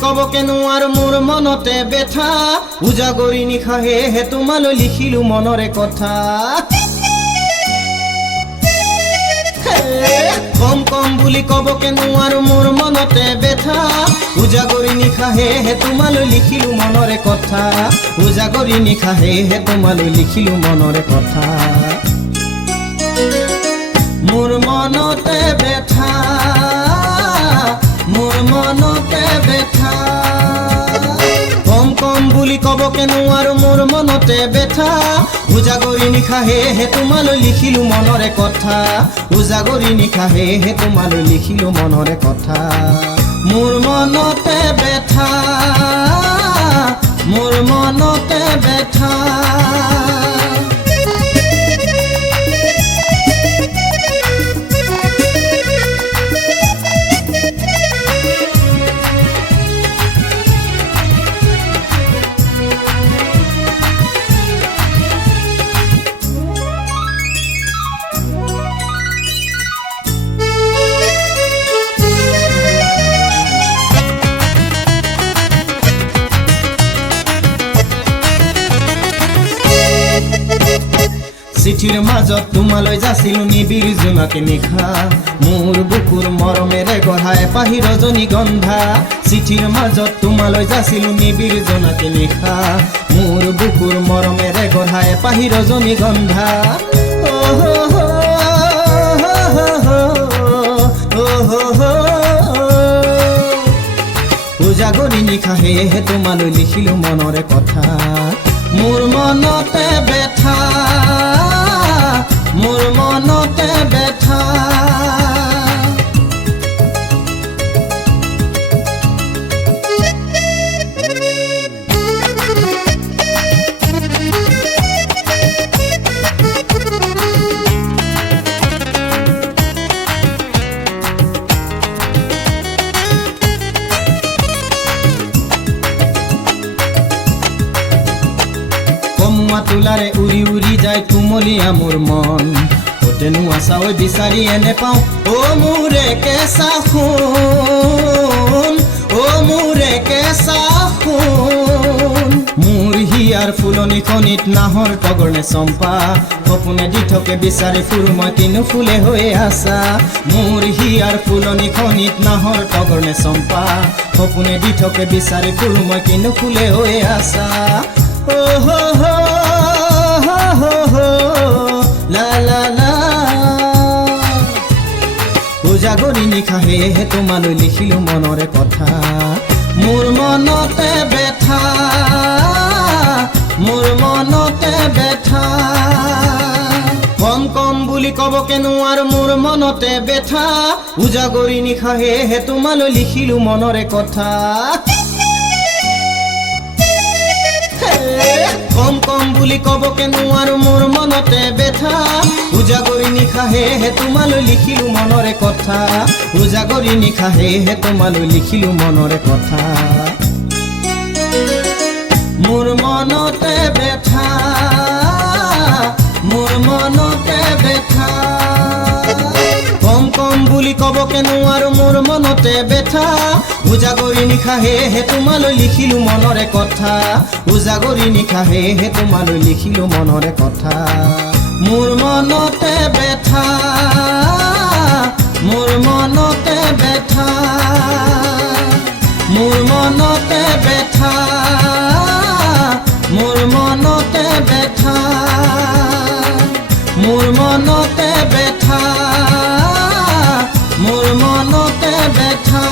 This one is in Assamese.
কব কেনো আৰু মোৰ মনতে বেথা উজাগৰি নিশা হে তোমালৈ লিখিলো মনৰে কথা কম কম বুলি কব কেনো আৰু মোৰ মনতে বেথা উজাগৰি নিশা হে তোমালৈ লিখিলো মনৰে কথা উজাগৰি নিশা হে তোমালৈ লিখিলো মনৰে কথা মোৰ মনতে বেথা মোৰ মনতে বেথা কম কম বুলি কব কেনো আৰু মোৰ মনতে বেথা উজাগৰি নিশা হে তোমালৈ লিখিলো মনৰে কথা উজাগৰি নিশা হে তোমালৈ লিখিলো মনৰে কথা মোৰ মনতে বেথা মোৰ মনতে বেথা চিঠিৰ মাজত তোমালৈ যাচিলো নিবিৰ জোনাকে নিশা মোৰ বুকুৰ মৰমেৰে গঢ়াই পাহি ৰজনীগন্ধা চিঠিৰ মাজত তোমালৈ যাচিলো নিবিৰ জোনাকে নিশা মোৰ বুকুৰ মৰমেৰে গঢ়াই পাহি ৰজনীগন্ধা উজাগৰি নিশা হে তোমালৈ লিখিলো মনৰে কথা মোৰ মনতে বেথা মোৰ মনতে বেথা কমুয়া তোলাৰে উৰি উৰি যায় কুমলীয়া মোৰ মন তেনো আশা ঐ বিচাৰি এনে পাওঁ অ মোৰে কেঁচা সোণ অ মোৰে কেঁচা সোণ মোৰ হিয়াৰ ফুলনিখনিত নাহৰ তগৰ নে চম্পা সপোনে দি থাকে বিচাৰি ফুৰো মই কিনো ফুলে হৈ আছা মোৰ হিয়াৰ ফুলনিখনিত নাহৰ তগৰ নে চম্পা সপোনে দি থাকে বিচাৰি ফুৰো মই কিনো ফুলে হৈ আছা লা লা লা উজাগৰি নিশা হে তোমালৈ লিখিলো মনৰে কথা মোৰ মনতে বেথা মোৰ মনতে বেথা কম কম বুলি কব কেনো আৰু মোৰ মনতে বেথা উজাগৰি নিশা হে তোমালৈ লিখিলো মনৰে কথা কম কম বুলি কব কেনো আৰু মোৰ মনতে বেথা উজাগৰি নিশা হে তোমালৈ লিখিলো মনৰে কথা উজাগৰি নিশা হে তোমালৈ লিখিলো মনৰে কথা মোৰ মনতে বেথা মোৰ মনতে বেথা কম কম বুলি কব কেনো আৰু মোৰ মনতে বেথা উজাগৰি নিশা হে তোমালৈ লিখিলো মনৰে কথা উজাগৰি নিশা হে তোমালৈ লিখিলো মনৰে কথা মোৰ মনতে বেথা মোৰ মনতে বেথা মোৰ মনতে বেথা মোৰ মনতে বেথা মোৰ মনতে বেথা মোৰ মনতে বেথা